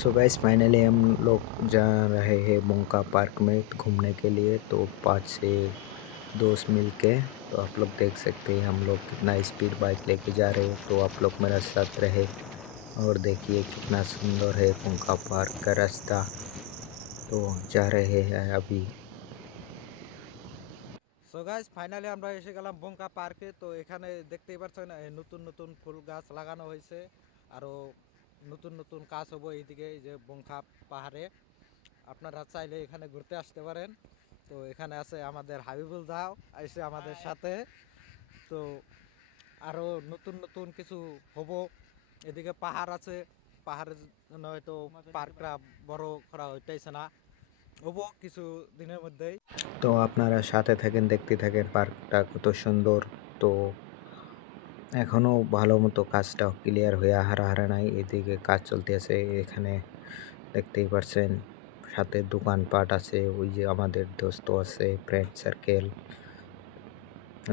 So guys finally हम लोग जा रहे हैं बुंका पार्क में घूमने के लिए। तो 5 से 2 मिल के तो आप लोग देख सकते हैं हम लोग कितना स्पीड बाइक लेके जा रहे हैं। तो आप लोग मेरा साथ रहे और देखिए कितना सुंदर है बुंका पार्क का रास्ता। तो जा रहे हैं अभी। সো গাইস ফাইনালি আমরা এসে গেলাম বঙ্কা পার্কে। তো এখানে দেখতেই পাচ্ছেন নতুন নতুন ফুল গাছ লাগানো হয়েছে। আরও নতুন নতুন কাজ হবো এইদিকে এই যে বঙ্কা পাহাড়ে। আপনারা চাইলে এখানে ঘুরতে আসতে পারেন। তো এখানে আছে আমাদের হাবিবুল দাও এসে আমাদের সাথে। তো আরও নতুন নতুন কিছু হবো। এদিকে পাহাড় আছে, পাহাড়ের জন্য হয়তো পার্কটা বড় করা হইতেছে না, হবো কিছু দিনের মধ্যেই। তো আপনারা সাথে থাকেন, দেখতে থাকেন পার্কটা কত সুন্দর। তো এখনো ভালো মতো কাজটা ক্লিয়ার হয়ে হারা নাই, এদিকে কাজ চলতে আছে। এখানে দেখতেই পারছেন সাথে দোকানপাট আছে। ওই যে আমাদের দোস্ত আছে, ফ্রেন্ড সার্কেল,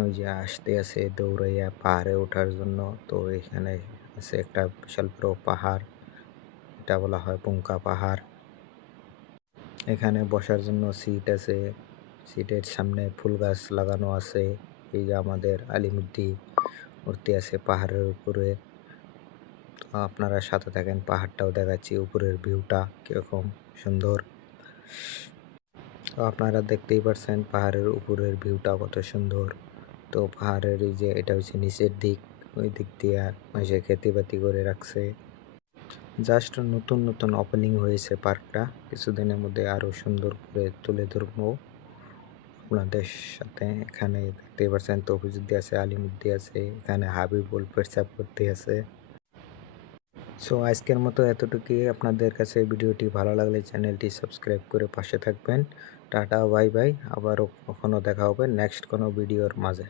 ওই যে আসতে আছে দৌড়াইয়া পাহাড়ে ওঠার জন্য। তো এখানে আছে একটা বিশাল বড় পাহাড়, এটা বলা হয় বুঙ্কা পাহাড়। এখানে বসার জন্য সিট আছে, সিটের সামনে ফুল গাছ লাগানো আছে। এই যে আমাদের আলিমুদ্দি উঠতে আছে পাহাড়ের উপরে। তো আপনারা সাথে থাকেন, পাহাড়টাও দেখাচ্ছি, উপরের ভিউটা কিরকম সুন্দর। তো আপনারা দেখতেই পারছেন পাহাড়ের উপরের ভিউটা কত সুন্দর। তো পাহাড়ের এই যে এটা হচ্ছে নিচের দিক, ওই দিক দিয়ে মাঝে খেতে বাতি করে রাখছে। জাস্ট নতুন নতুন ওপেনিং হয়েছে পার্কটা, কিছুদিনের মধ্যে আরো সুন্দর করে তুলে ধরবো আপনাদের সাথে। এখানে দেখতেই পাচ্ছেন তৌফিজুদ্দি আছে, আলিমুদ্দি আছে, এখানে হাবিবুল পেটসাপ করতে আছে। সো আজকের মতো এতটুকুই। আপনাদের কাছে ভিডিওটি ভালো লাগলে চ্যানেলটি সাবস্ক্রাইব করে পাশে থাকবেন। টাটা বাই বাই, আবারও কখনো দেখা হবে নেক্সট কোনো ভিডিওর মাঝে।